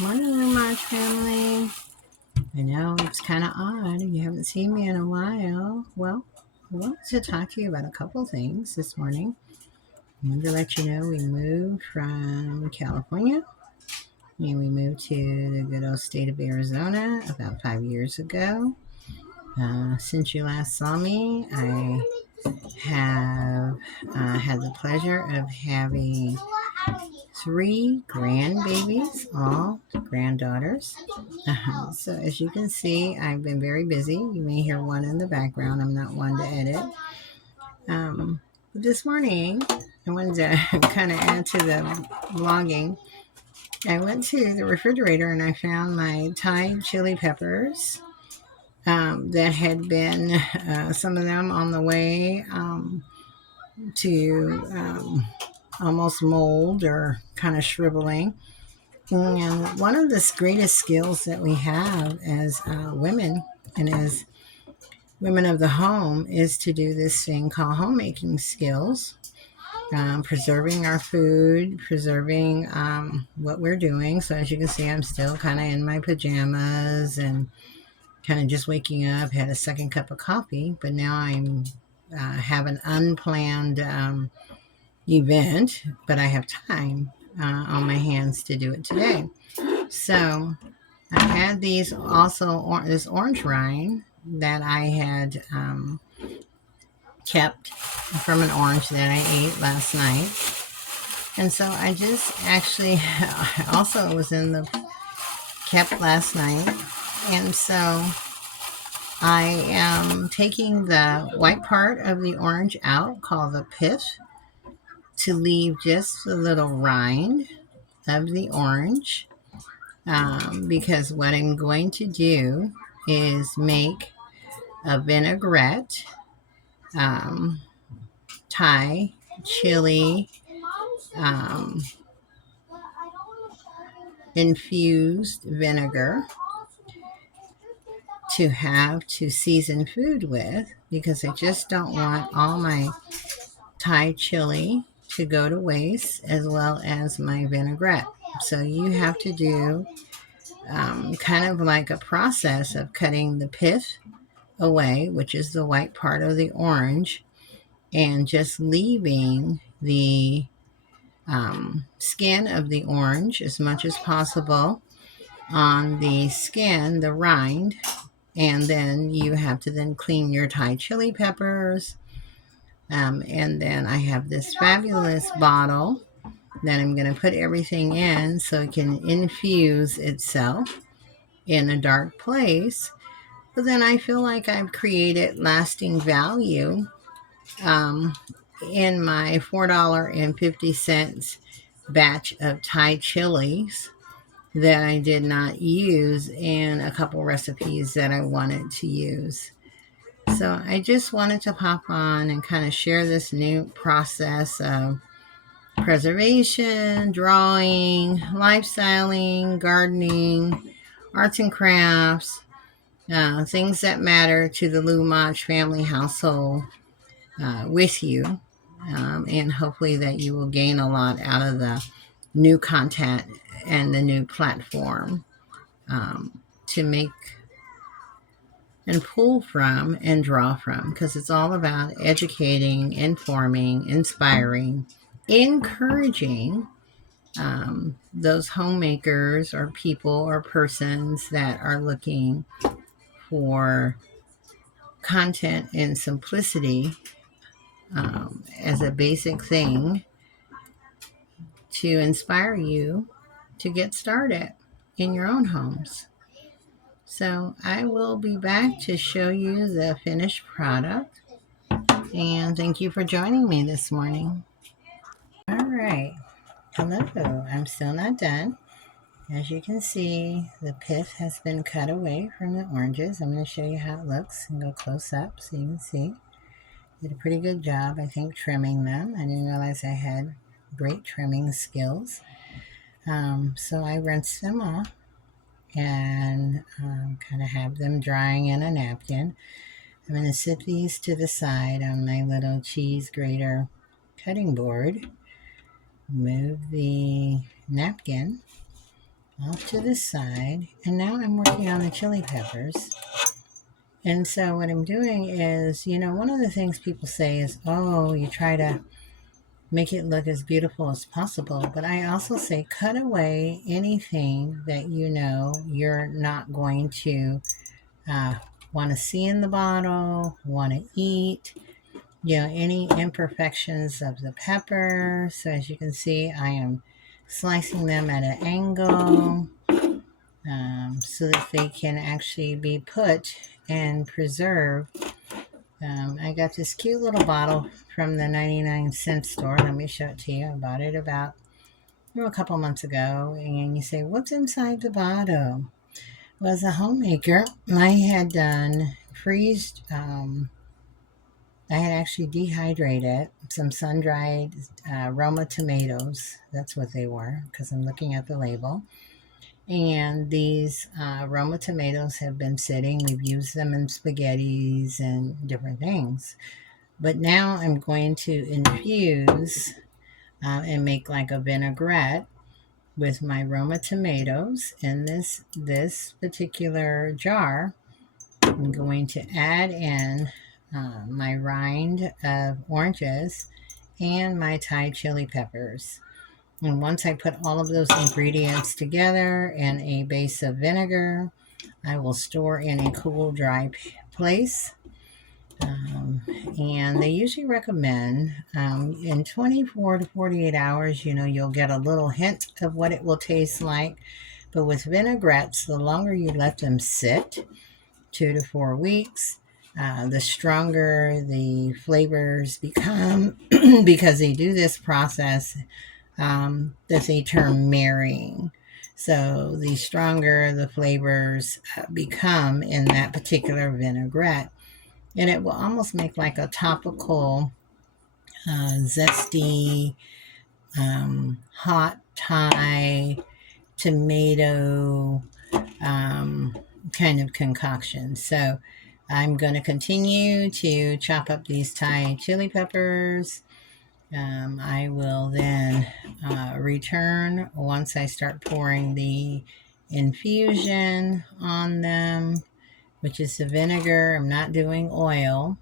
Morning, March family. I know it's kind of odd. You haven't seen me in a while. Well, I wanted to talk to you about a couple things this morning. I wanted to let you know we moved from California and we moved to the good old state of Arizona about 5 years ago. Since you last saw me, I have had the pleasure of having three grandbabies, all granddaughters. So as you can see, I've been very busy. You may hear one in the background. I'm not one to edit. This morning, I wanted to kind of add to the vlogging. I went to the refrigerator and I found my Thai chili peppers that had been, some of them on the way to almost mold or kind of shriveling. And one of the greatest skills that we have as women and as women of the home is to do this thing called homemaking skills, preserving our food, preserving what we're doing. So as you can see, I'm still kind of in my pajamas and kind of just waking up, had a second cup of coffee, but now I'm have an unplanned event, but I have time on my hands to do it today. So I had these also, this orange rind that I had kept from an orange that I ate last night. And so I just actually also was in the kept last night. And so I am taking the white part of the orange out, called the pith, to leave just a little rind of the orange. Because what I'm going to do is make a vinaigrette, Thai chili um, infused vinegar to have to season food with, because I just don't want all my Thai chili to go to waste, as well as my vinaigrette. So you have to do kind of like a process of cutting the pith away, which is the white part of the orange, and just leaving the skin of the orange as much as possible on the skin, the rind. And then you have to then clean your Thai chili peppers. And then I have this fabulous bottle that I'm going to put everything in so it can infuse itself in a dark place. But then I feel like I've created lasting value um, in my $4.50 batch of Thai chilies that I did not use in a couple recipes that I wanted to use. So I just wanted to pop on and kind of share this new process of preservation, drawing, lifestyling, gardening, arts and crafts, things that matter to the Lou Maj family household with you. And hopefully that you will gain a lot out of the new content and the new platform to make and pull from and draw from, because it's all about educating, informing, inspiring, encouraging those homemakers or people or persons that are looking for content and simplicity as a basic thing to inspire you to get started in your own homes. So I will be back to show you the finished product. And thank you for joining me this morning. All right. Hello. I'm still not done. As you can see, the pith has been cut away from the oranges. I'm going to show you how it looks and go close up so you can see. Did a pretty good job, I think, trimming them. I didn't realize I had great trimming skills. So I rinsed them off and kind of have them drying in a napkin. I'm going to set these to the side on my little cheese grater cutting board. Move the napkin off to the side. And now I'm working on the chili peppers. And so what I'm doing is, one of the things people say is, oh, you try to make it look as beautiful as possible. But I also say cut away anything that you're not going to want to see in the bottle, want to eat, any imperfections of the pepper. So as you can see, I am slicing them at an angle so that they can actually be put and preserved. I got this cute little bottle from the 99-cent store. Let me show it to you. I bought it about a couple months ago. And you say, what's inside the bottle? Well, as a homemaker, I had done freezed, I had actually dehydrated some sun-dried Roma tomatoes. That's what they were, because I'm looking at the label. And these Roma tomatoes have been sitting. We've used them in spaghettis and different things. But now I'm going to infuse and make like a vinaigrette with my Roma tomatoes in this particular jar. I'm going to add in my rind of oranges and my Thai chili peppers. And once I put all of those ingredients together in a base of vinegar, I will store in a cool, dry place. And they usually recommend in 24 to 48 hours, you'll get a little hint of what it will taste like. But with vinaigrettes, the longer you let them sit, 2 to 4 weeks, the stronger the flavors become because they do this process that they term marrying. So the stronger the flavors become in that particular vinaigrette, and it will almost make like a topical, zesty, hot Thai tomato kind of concoction. So I'm going to continue to chop up these Thai chili peppers. I will then return once I start pouring the infusion on them, which is the vinegar. I'm not doing oil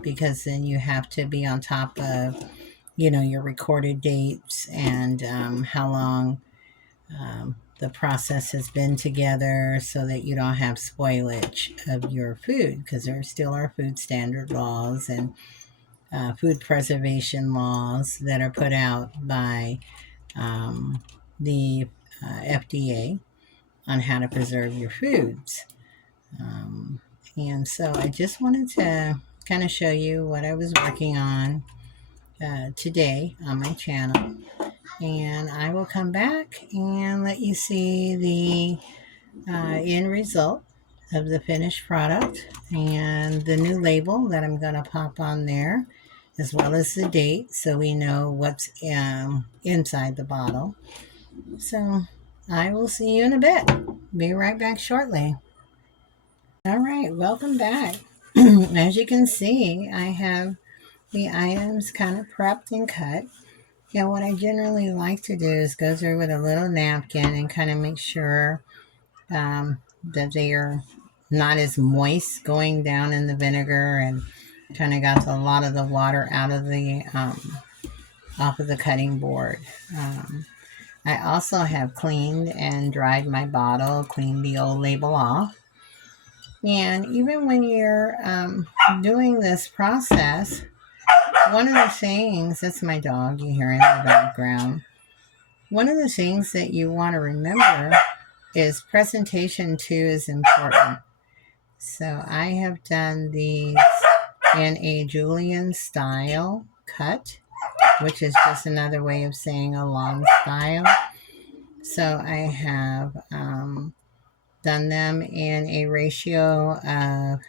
because then you have to be on top of, your recorded dates and how long the process has been together so that you don't have spoilage of your food, because there still are food standard laws and food preservation laws that are put out by the FDA on how to preserve your foods. And so I just wanted to kind of show you what I was working on today on my channel. And I will come back and let you see the end result of the finished product and the new label that I'm going to pop on there, as well as the date so we know what's inside the bottle. So I will see you in a bit. Be right back shortly. All right, welcome back. As you can see, I have the items kind of prepped and cut. What I generally like to do is go through with a little napkin and kind of make sure that they are not as moist going down in the vinegar, and kind of got a lot of the water out of the off of the cutting board. I also have cleaned and dried my bottle, cleaned the old label off. And even when you're doing this process, one of the things, that's my dog you hear in the background, one of the things that you want to remember is presentation too is important. So I have done these in a Julian style cut, which is just another way of saying a long style. So I have done them in a ratio of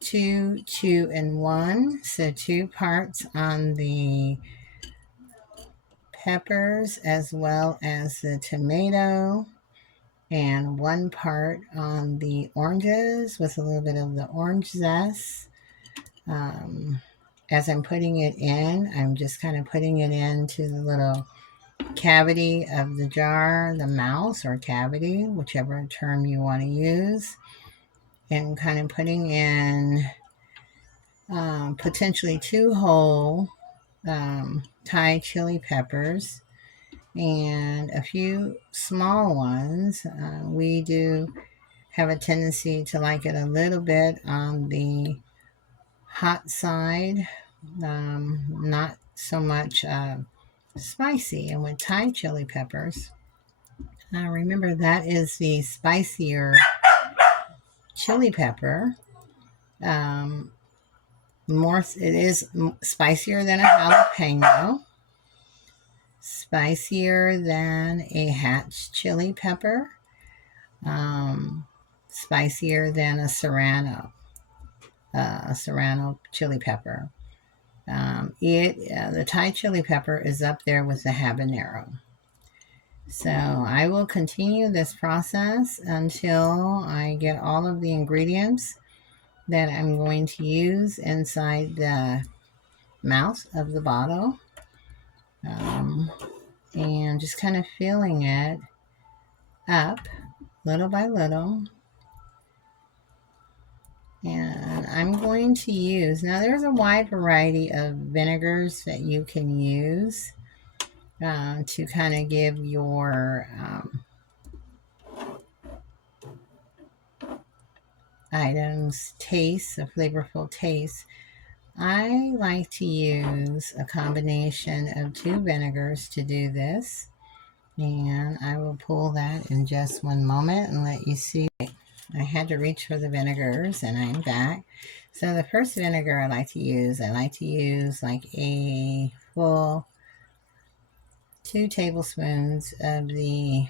2, 2, and 1. So 2 parts on the peppers as well as the tomato, and 1 part on the oranges with a little bit of the orange zest. As I'm putting it in, I'm just kind of putting it into the little cavity of the jar, the mouth or cavity, whichever term you want to use, and kind of putting in potentially 2 whole Thai chili peppers and a few small ones. We do have a tendency to like it a little bit on the hot side, not so much spicy. And with Thai chili peppers, remember that is the spicier chili pepper. It is spicier than a jalapeno, spicier than a hatch chili pepper, spicier than a serrano chili pepper. The Thai chili pepper is up there with the habanero. So I will continue this process until I get all of the ingredients that I'm going to use inside the mouth of the bottle, and just kind of filling it up little by little. And I'm going to use, now there's a wide variety of vinegars that you can use to kind of give your items taste, a flavorful taste. I like to use a combination of 2 vinegars to do this, and I will pull that in just one moment and let you see. I had to reach for the vinegars, and I'm back. So the first vinegar I like to use like a full 2 tablespoons of the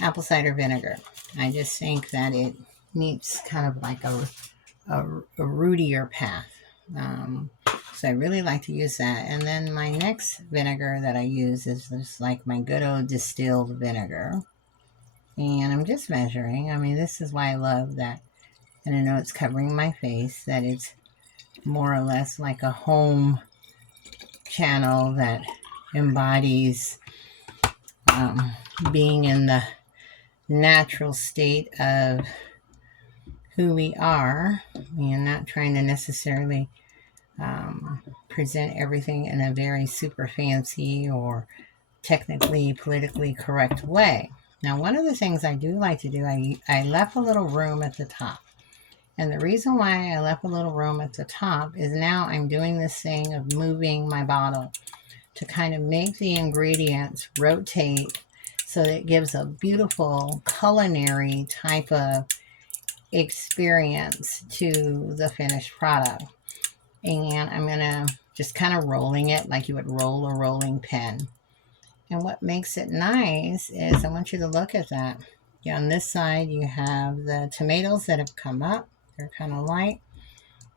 apple cider vinegar. I just think that it needs kind of like a rootier path. So I really like to use that. And then my next vinegar that I use is just like my good old distilled vinegar. And I'm just measuring. I mean, this is why I love that. And I know it's covering my face, that it's more or less like a home channel that embodies being in the natural state of who we are, and not trying to necessarily present everything in a very super fancy or technically politically correct way. Now, one of the things I do like to do, I left a little room at the top. And the reason why I left a little room at the top is now I'm doing this thing of moving my bottle to kind of make the ingredients rotate so that it gives a beautiful culinary type of experience to the finished product. And I'm going to just kind of rolling it like you would roll a rolling pin. And what makes it nice is, I want you to look at that. On this side, you have the tomatoes that have come up. They're kind of light.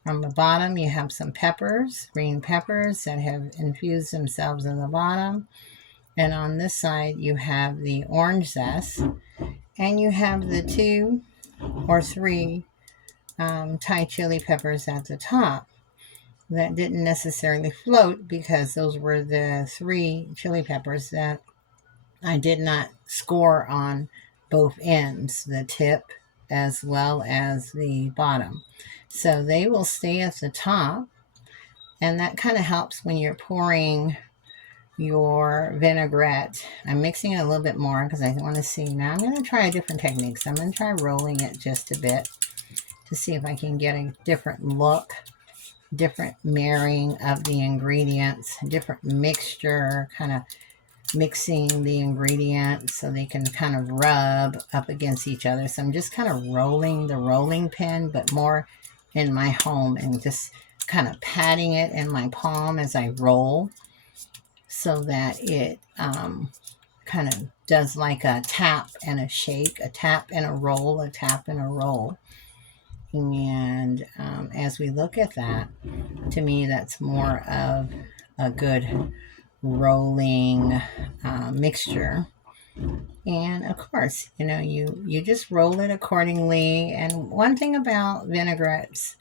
From the bottom, you have some peppers, green peppers that have infused themselves in the bottom. And on this side, you have the orange zest. And you have the 2 or 3 Thai chili peppers at the top that didn't necessarily float, because those were the 3 chili peppers that I did not score on both ends, the tip as well as the bottom. So they will stay at the top, and that kind of helps when you're pouring your vinaigrette. I'm mixing it a little bit more because I want to see. Now I'm going to try a different technique. So I'm going to try rolling it just a bit to see if I can get a different look, different marrying of the ingredients, different mixture, kind of mixing the ingredients so they can kind of rub up against each other. So I'm just kind of rolling the rolling pin, but more in my home, and just kind of patting it in my palm as I roll, so that it kind of does like a tap and a shake, a tap and a roll, a tap and a roll. And as we look at that, to me, that's more of a good rolling mixture. And of course, you just roll it accordingly. And one thing about vinaigrettes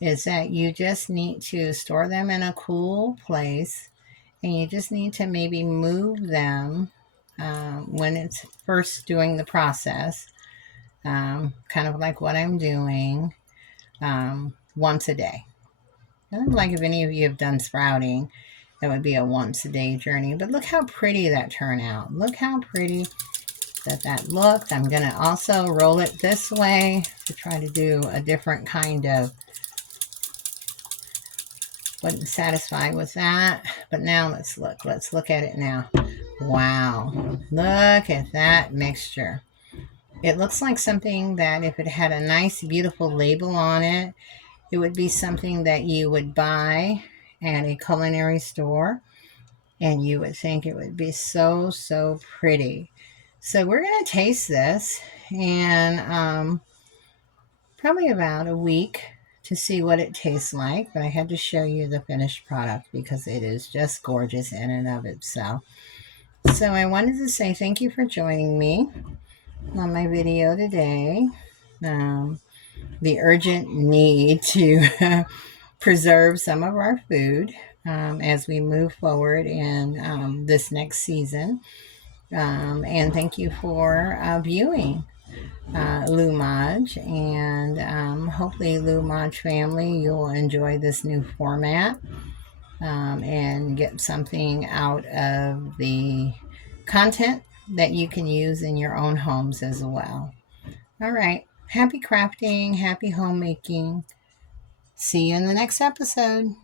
is that you just need to store them in a cool place And you just need to maybe move them when it's first doing the process, kind of like what I'm doing, once a day. Kind of like if any of you have done sprouting, that would be a once a day journey. But look how pretty that turned out. Look how pretty that looked. I'm going to also roll it this way to try to do a different kind of, wasn't satisfied with that. But now let's look at it now. Wow, look at that mixture. It looks like something that if it had a nice beautiful label on it, it would be something that you would buy at a culinary store, and you would think it would be so, so pretty. So we're going to taste this, and probably about a week to see what it tastes like. But I had to show you the finished product because it is just gorgeous in and of itself. So I wanted to say thank you for joining me on my video today. The urgent need to preserve some of our food as we move forward in this next season. And thank you for viewing Lumage, and hopefully Lumage family, you'll enjoy this new format and get something out of the content that you can use in your own homes as well. All right. Happy crafting, happy homemaking. See you in the next episode.